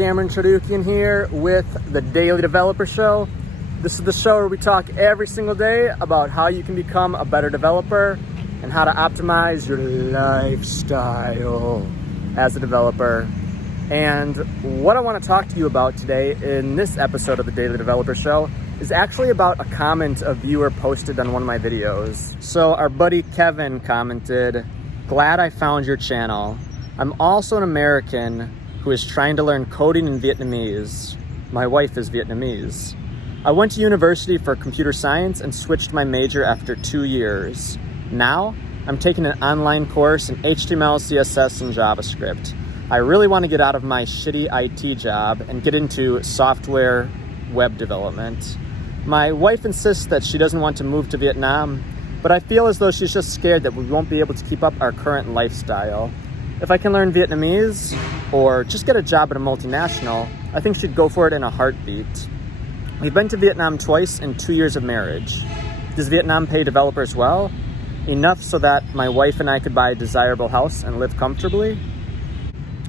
Cameron Chardukian here with the Daily Developer Show. This is the show where we talk every single day about how you can become a better developer and how to optimize your lifestyle as a developer. And what I want to talk to you about today in this episode of the Daily Developer Show is actually about a comment a viewer posted on one of my videos. So our buddy Kevin commented, "Glad I found your channel. I'm also an American who is trying to learn coding in Vietnamese. My wife is Vietnamese. I went to university for computer science and switched my major after 2 years. Now, I'm taking an online course in HTML, CSS, and JavaScript. I really want to get out of my shitty IT job and get into software web development. My wife insists that she doesn't want to move to Vietnam, but I feel as though she's just scared that we won't be able to keep up our current lifestyle. If I can learn Vietnamese or just get a job at a multinational, I think she'd go for it in a heartbeat. We've been to Vietnam twice in 2 years of marriage. Does Vietnam pay developers well? Enough so that my wife and I could buy a desirable house and live comfortably?"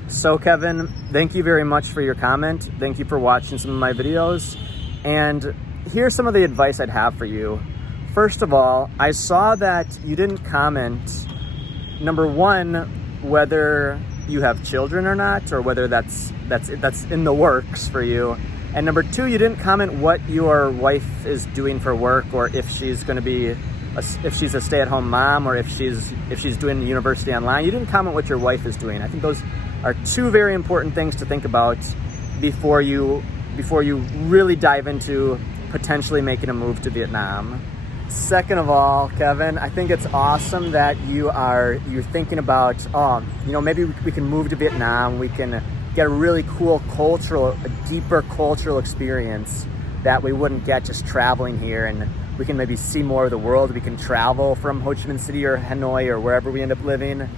So Kevin, thank you very much for your comment. Thank you for watching some of my videos. And here's some of the advice I'd have for you. First of all, I saw that you didn't comment, number one, whether you have children or not, or whether that's in the works for you. And number two, you didn't comment what your wife is doing for work, or if she's going to be if she's a stay-at-home mom, or if she's doing university online. You didn't comment what your wife is doing. I think those are two very important things to think about before you really dive into potentially making a move to Vietnam. Second of all, Kevin, I think it's awesome that you're thinking about, maybe we can move to Vietnam. We can get a really cool a deeper cultural experience that we wouldn't get just traveling here, and we can maybe see more of the world. We can travel from Ho Chi Minh City or Hanoi or wherever we end up living.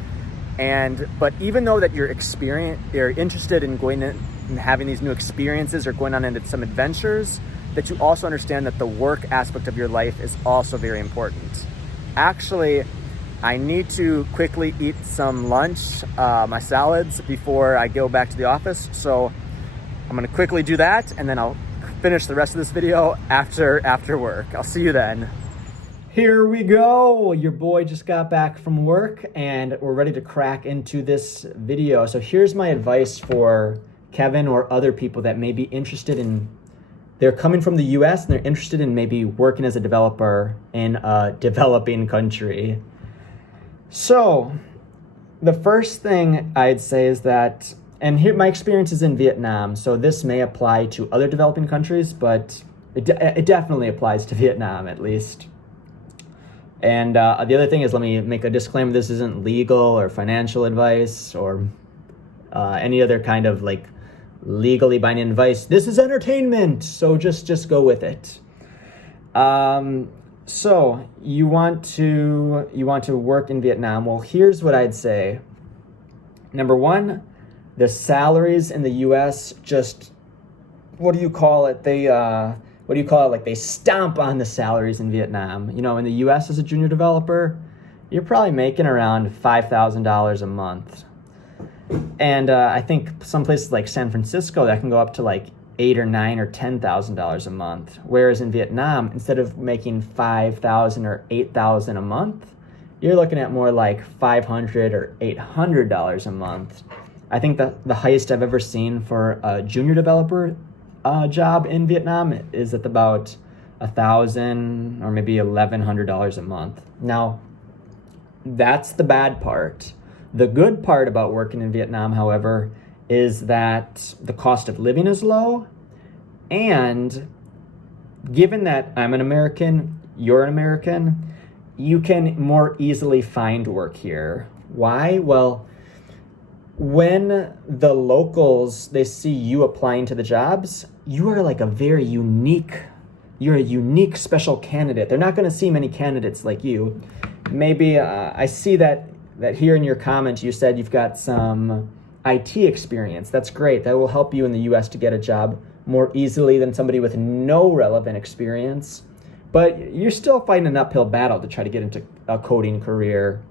But even though that you're interested in going in and having these new experiences or going on into some adventures, that you also understand that the work aspect of your life is also very important. Actually, I need to quickly eat some lunch, my salads, before I go back to the office. So I'm gonna quickly do that, and then I'll finish the rest of this video after work. I'll see you then. Here we go. Your boy just got back from work and we're ready to crack into this video. So here's my advice for Kevin or other people that may be interested in, they're coming from the US and they're interested in maybe working as a developer in a developing country. So the first thing I'd say is that, and here my experience is in Vietnam, so this may apply to other developing countries, but it definitely applies to Vietnam at least. And the other thing is, let me make a disclaimer, this isn't legal or financial advice or any other kind of like legally binding advice. This is entertainment, so just go with it. So you want to work in Vietnam. Well, here's what I'd say. Number one, the salaries in the US just, what do you call it? Like they stomp on the salaries in Vietnam. You know, in the US as a junior developer, you're probably making around $5,000 a month. And I think some places like San Francisco, that can go up to like $8,000 or $9,000 or $10,000 a month. Whereas in Vietnam, instead of making $5,000 or $8,000 a month, you're looking at more like $500 or $800 a month. I think that the highest I've ever seen for a junior developer job in Vietnam is at about $1,000 or maybe $1,100 a month. Now, that's the bad part. The good part about working in Vietnam, however, is that the cost of living is low, and given that I'm an American, you're an American, you can more easily find work here. Why? Well, when the locals, they see you applying to the jobs, you are like you're a unique special candidate. They're not going to see many candidates like you. Maybe I see that here in your comment, you said you've got some IT experience. That's great. That will help you in the US to get a job more easily than somebody with no relevant experience. But you're still fighting an uphill battle to try to get into a coding career,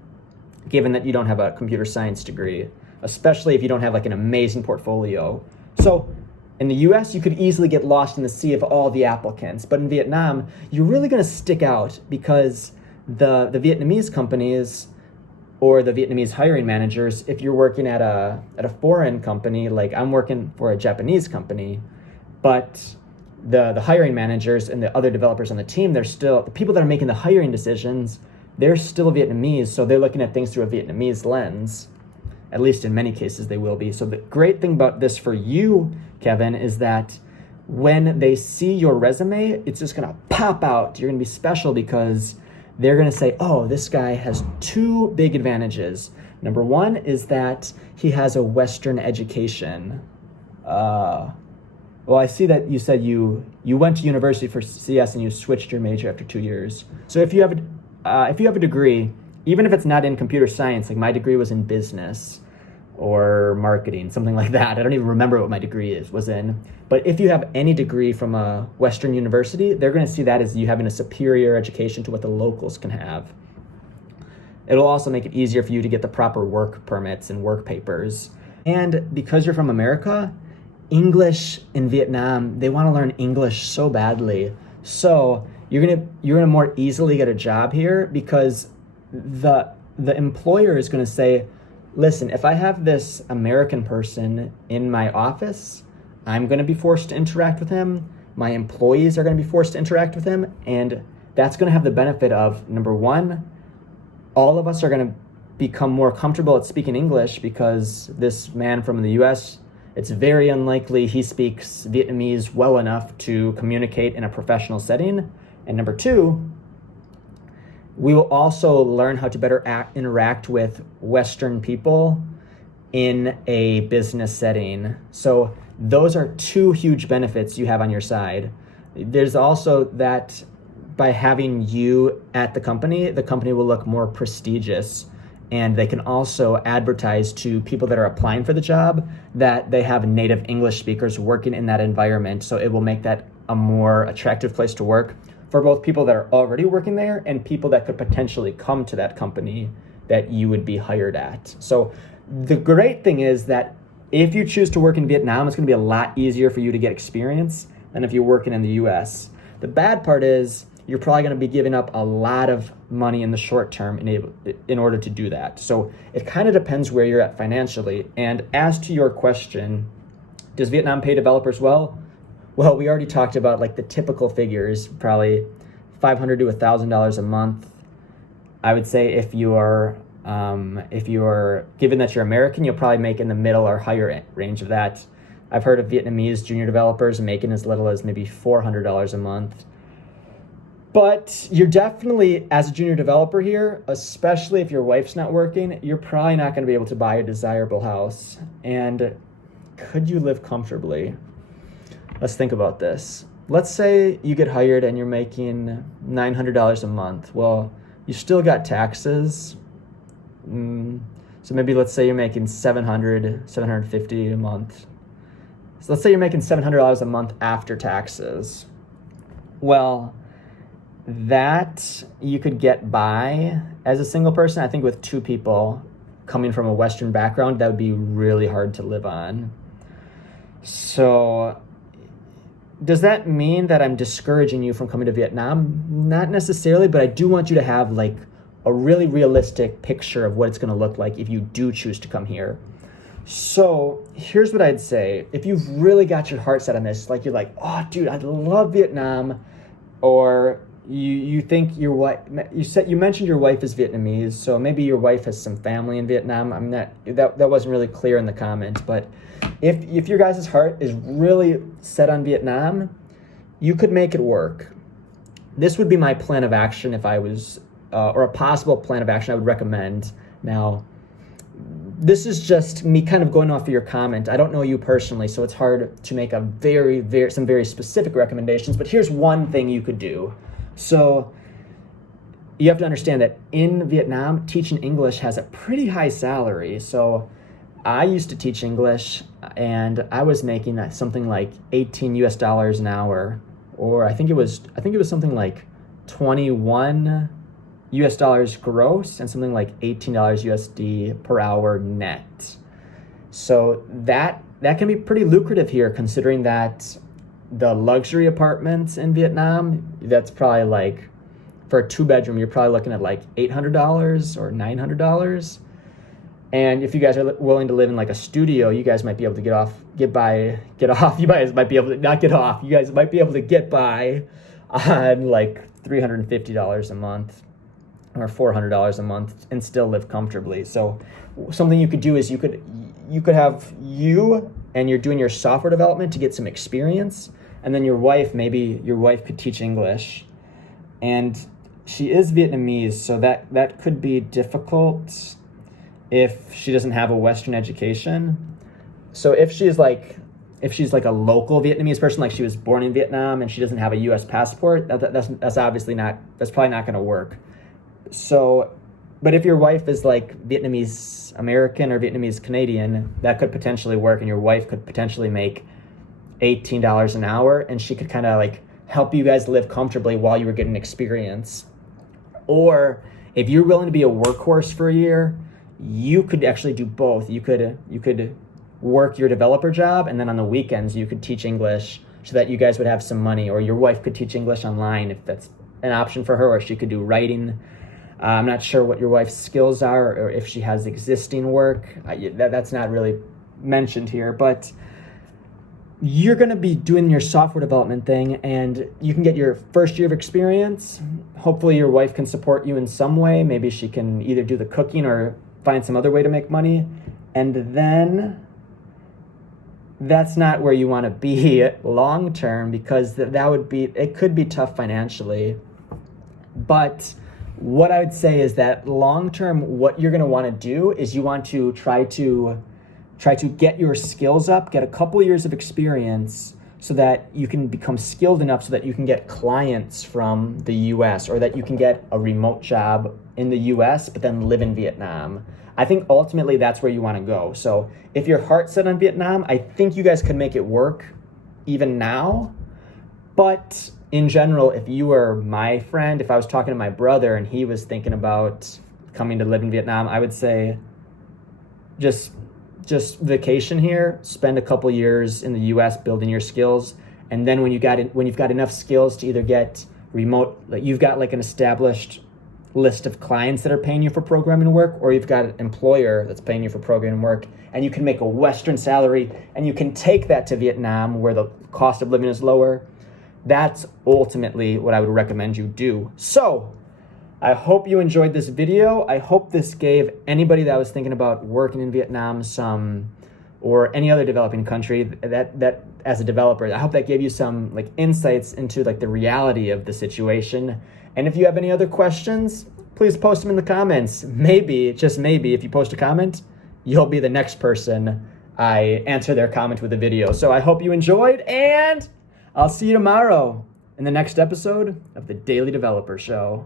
given that you don't have a computer science degree, especially if you don't have like an amazing portfolio. So in the US, you could easily get lost in the sea of all the applicants. But in Vietnam, you're really going to stick out because the Vietnamese companies or the Vietnamese hiring managers, if you're working at a foreign company, like I'm working for a Japanese company, but the hiring managers and the other developers on the team, they're still, the people that are making the hiring decisions, they're still Vietnamese, so they're looking at things through a Vietnamese lens. At least in many cases they will be. So the great thing about this for you, Kevin, is that when they see your resume, it's just gonna pop out. You're gonna be special because they're gonna say, oh, this guy has two big advantages. Number one is that he has a Western education. Well, I see that you said you went to university for CS and you switched your major after 2 years. So if you have a degree, even if it's not in computer science, like my degree was in business or marketing, something like that. I don't even remember what my degree was in. But if you have any degree from a Western university, they're going to see that as you having a superior education to what the locals can have. It'll also make it easier for you to get the proper work permits and work papers. And because you're from America, English in Vietnam, they want to learn English so badly. So you're gonna more easily get a job here because the employer is going to say, listen, if I have this American person in my office, I'm going to be forced to interact with him. My employees are going to be forced to interact with him. And that's going to have the benefit of, number one, all of us are going to become more comfortable at speaking English because this man from the US, it's very unlikely he speaks Vietnamese well enough to communicate in a professional setting. And number two, we will also learn how to better interact with Western people in a business setting. So those are two huge benefits you have on your side. There's also that by having you at the company will look more prestigious, and they can also advertise to people that are applying for the job that they have native English speakers working in that environment. So it will make that a more attractive place to work for both people that are already working there and people that could potentially come to that company that you would be hired at. So the great thing is that if you choose to work in Vietnam, it's going to be a lot easier for you to get experience than if you're working in the US. The bad part is you're probably going to be giving up a lot of money in the short term in order to do that. So it kind of depends where you're at financially. And as to your question, does Vietnam pay developers well? Well, we already talked about like the typical figures, probably $500 to $1,000 a month. I would say if you're given that you're American, you'll probably make in the middle or higher range of that. I've heard of Vietnamese junior developers making as little as maybe $400 a month. But you're definitely, as a junior developer here, especially if your wife's not working, you're probably not going to be able to buy a desirable house. And could you live comfortably? Let's think about this. Let's say you get hired and you're making $900 a month. Well, you still got taxes. So maybe let's say you're making $750 a month. So let's say you're making $700 a month after taxes. Well, that you could get by as a single person. I think with two people coming from a Western background, that would be really hard to live on. So does that mean that I'm discouraging you from coming to Vietnam? Not necessarily, but I do want you to have like a really realistic picture of what it's going to look like if you do choose to come here. So here's what I'd say. If you've really got your heart set on this, like you're like, oh, dude, I love Vietnam, or you think your wife, you mentioned your wife is Vietnamese, so maybe your wife has some family in Vietnam. I'm not, that wasn't really clear in the comments, but if your guys' heart is really set on Vietnam, you could make it work. This would be my plan of action if I was, or a possible plan of action I would recommend. Now, this is just me kind of going off of your comment. I don't know you personally, so it's hard to make some very specific recommendations, but here's one thing you could do. So you have to understand that in Vietnam, teaching English has a pretty high salary. So I used to teach English and I was making something like $18 an hour, or I think it was something like $21 gross and something like $18 USD per hour net. So that that can be pretty lucrative here, considering that the luxury apartments in Vietnam, that's probably like, for a 2-bedroom, you're probably looking at like $800 or $900. And if you guys are willing to live in like a studio, you guys might be able to get off. You guys might be able to not get off. You guys might be able to get by on like $350 a month or $400 a month and still live comfortably. So something you could do is you could have and you're doing your software development to get some experience, and then your wife could teach English, and she is Vietnamese, so that could be difficult if she doesn't have a Western education. So if she's like a local Vietnamese person, like she was born in Vietnam and she doesn't have a U.S. passport, that's obviously that's probably not going to work. So, but if your wife is like Vietnamese American or Vietnamese Canadian, that could potentially work, and your wife could potentially make $18 an hour, and she could kind of like help you guys live comfortably while you were getting experience. Or if you're willing to be a workhorse for a year, you could actually do both. You could work your developer job, and then on the weekends you could teach English so that you guys would have some money, or your wife could teach English online if that's an option for her, or she could do writing. I'm not sure what your wife's skills are, or if she has existing work. That's not really mentioned here, but you're going to be doing your software development thing, and you can get your first year of experience. Hopefully your wife can support you in some way. Maybe she can either do the cooking or find some other way to make money. And then that's not where you want to be long term, because it could be tough financially. But what I would say is that long term, what you're going to want to do is you want to try to get your skills up, get a couple years of experience so that you can become skilled enough so that you can get clients from the US, or that you can get a remote job in the US but then live in Vietnam. I think ultimately that's where you want to go. So if your heart's set on Vietnam, I think you guys could make it work even now. But in general, if you were my friend, if I was talking to my brother and he was thinking about coming to live in Vietnam, I would say just vacation here, spend a couple years in the US building your skills, and then when you've got enough skills to either get remote, like you've got like an established list of clients that are paying you for programming work, or you've got an employer that's paying you for programming work, and you can make a Western salary, and you can take that to Vietnam where the cost of living is lower. That's ultimately what I would recommend you do. So I hope you enjoyed this video. I hope this gave anybody that was thinking about working in Vietnam or any other developing country that as a developer, I hope that gave you some like insights into like the reality of the situation. And if you have any other questions, please post them in the comments. Maybe, just maybe, if you post a comment, you'll be the next person I answer their comment with a video. So I hope you enjoyed, and I'll see you tomorrow in the next episode of the Daily Developer Show.